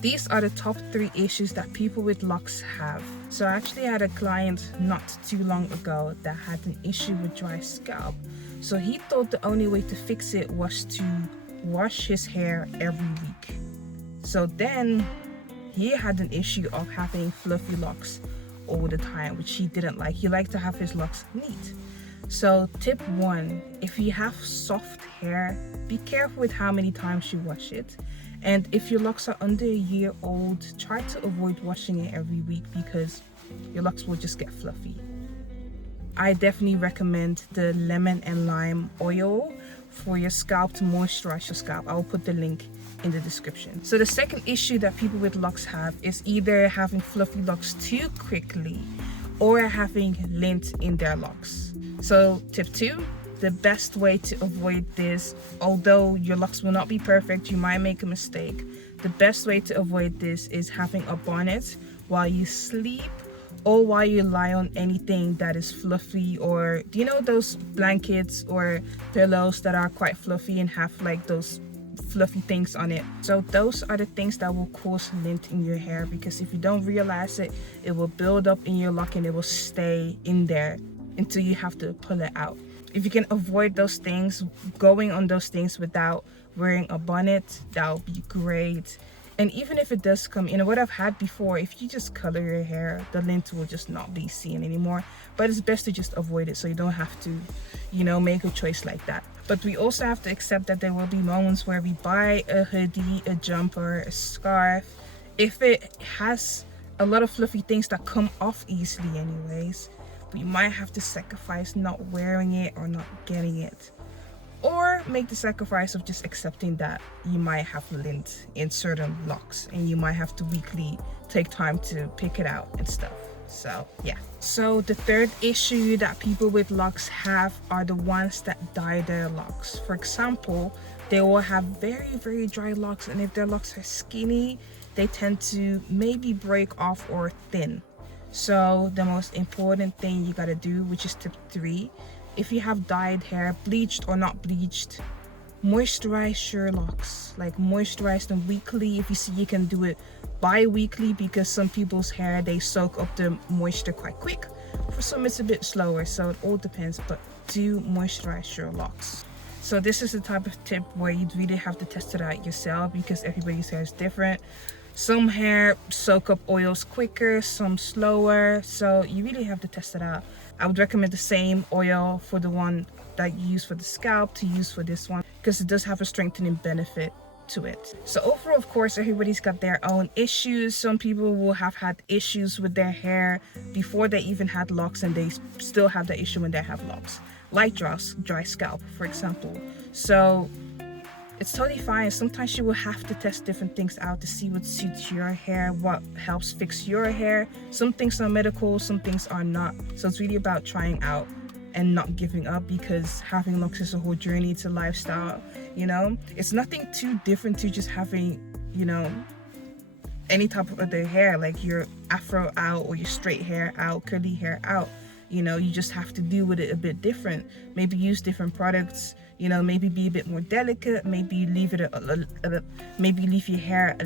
These are the top 3 issues that people with locks have. So I actually had a client not too long ago that had an issue with dry scalp. So he thought the only way to fix it was to wash his hair every week. So then he had an issue of having fluffy locks all the time, which he didn't like. He liked to have his locks neat. So tip 1, if you have soft hair, be careful with how many times you wash it. And if your locks are under a year old, try to avoid washing it every week because your locks will just get fluffy. I definitely recommend the lemon and lime oil for your scalp to moisturize your scalp. I will put the link in the description. So the second issue that people with locks have is either having fluffy locks too quickly or having lint in their locks. So tip 2, the best way to avoid this, although your locks will not be perfect, you might make a mistake. The best way to avoid this is having a bonnet while you sleep or while you lie on anything that is fluffy, or do you know those blankets or pillows that are quite fluffy and have like those fluffy things on it? So those are the things that will cause lint in your hair, because if you don't realize it, it will build up in your lock and it will stay in there until you have to pull it out. If you can avoid those things, going on those things without wearing a bonnet, that would be great. And even if it does come in, what I've had before, if you just color your hair, the lint will just not be seen anymore. But it's best to just avoid it so you don't have to, make a choice like that. But we also have to accept that there will be moments where we buy a hoodie, a jumper, a scarf. If it has a lot of fluffy things that come off easily anyways, we might have to sacrifice not wearing it or not getting it. Or make the sacrifice of just accepting that you might have lint in certain locks and you might have to weekly take time to pick it out and stuff. So yeah. So the third issue that people with locks have are the ones that dye their locks. For example, they will have very, very dry locks, and if their locks are skinny, they tend to maybe break off or thin. So the most important thing you gotta do, which is tip 3, if you have dyed hair, bleached or not bleached, moisturize your locks. Like moisturize them weekly. If you see you can do it bi-weekly, because some people's hair, they soak up the moisture quite quick. For some it's a bit slower, so it all depends, but do moisturize your locks. So this is the type of tip where you'd really have to test it out yourself, because everybody's hair is different. Some hair soak up oils quicker, some slower, so you really have to test it out. I would recommend the same oil for the one that you use for the scalp to use for this one, because it does have a strengthening benefit to it. So overall, of course, everybody's got their own issues. Some people will have had issues with their hair before they even had locks, and they still have the issue when they have locks, like dry scalp, for example. So it's totally fine. Sometimes you will have to test different things out to see what suits your hair, what helps fix your hair. Some things are medical, some things are not. So it's really about trying out and not giving up, because having locks is a whole journey. It's a lifestyle, It's nothing too different to just having, any type of other hair, like your afro out or your straight hair out, curly hair out. You just have to deal with it a bit different. Maybe use different products, maybe be a bit more delicate, maybe leave it maybe leave your hair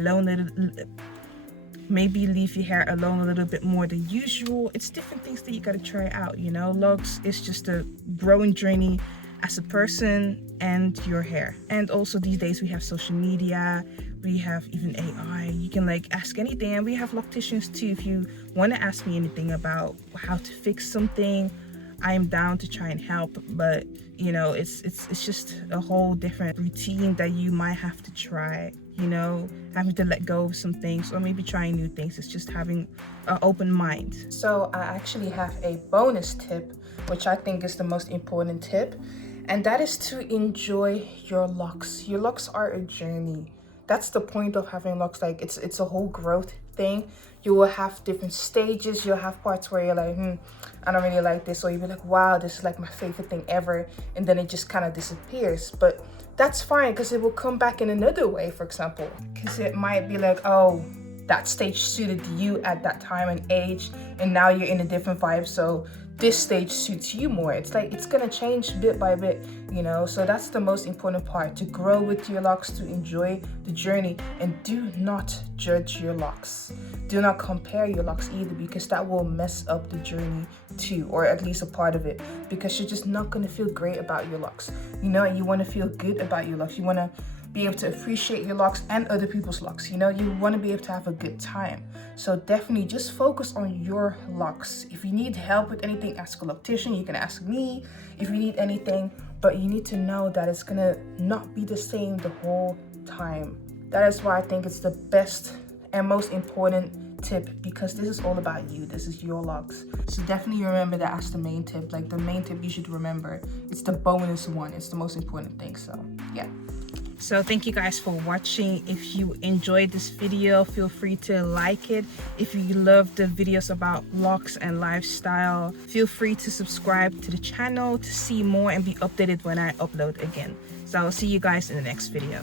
alone a little bit more than usual. It's different things that you got to try out. Locks is just a growing journey as a person and your hair. And also these days we have social media, we have even AI. You can ask anything, and we have locticians too. If you want to ask me anything about how to fix something, I'm down to try and help. But it's just a whole different routine that you might have to try, having to let go of some things, or maybe trying new things. It's just having an open mind. So I actually have a bonus tip, which I think is the most important tip, and that is to enjoy your locks. Your locks are a journey. That's the point of having locks. It's a whole growth thing. You will have different stages. You'll have parts where you're like, I don't really like this, or you'll be like, wow, this is like my favorite thing ever, and then it just kind of disappears. But that's fine, because it will come back in another way, for example, because it might be like, oh, that stage suited you at that time and age, and now you're in a different vibe, so this stage suits you more. It's like it's gonna change bit by bit, you know. So that's the most important part, to grow with your locks, to enjoy the journey, and do not judge your locks. Do not compare your locks either, because that will mess up the journey too, or at least a part of it, because you're just not gonna feel great about your locks. You know, you want to feel good about your locks. You want to be able to appreciate your locks and other people's locks. You know, you want to be able to have a good time. So definitely just focus on your locks. If you need help with anything, ask a loctician. You can ask me if you need anything, but you need to know that it's gonna not be the same the whole time. That is why I think it's the best and most important tip, because this is all about you. This is your locks. So definitely remember that as the main tip. Like the main tip you should remember. It's the bonus one. It's the most important thing. So yeah. So thank you guys for watching. If you enjoyed this video, feel free to like it. If you love the videos about locks and lifestyle, feel free to subscribe to the channel to see more and be updated when I upload again. So I'll see you guys in the next video.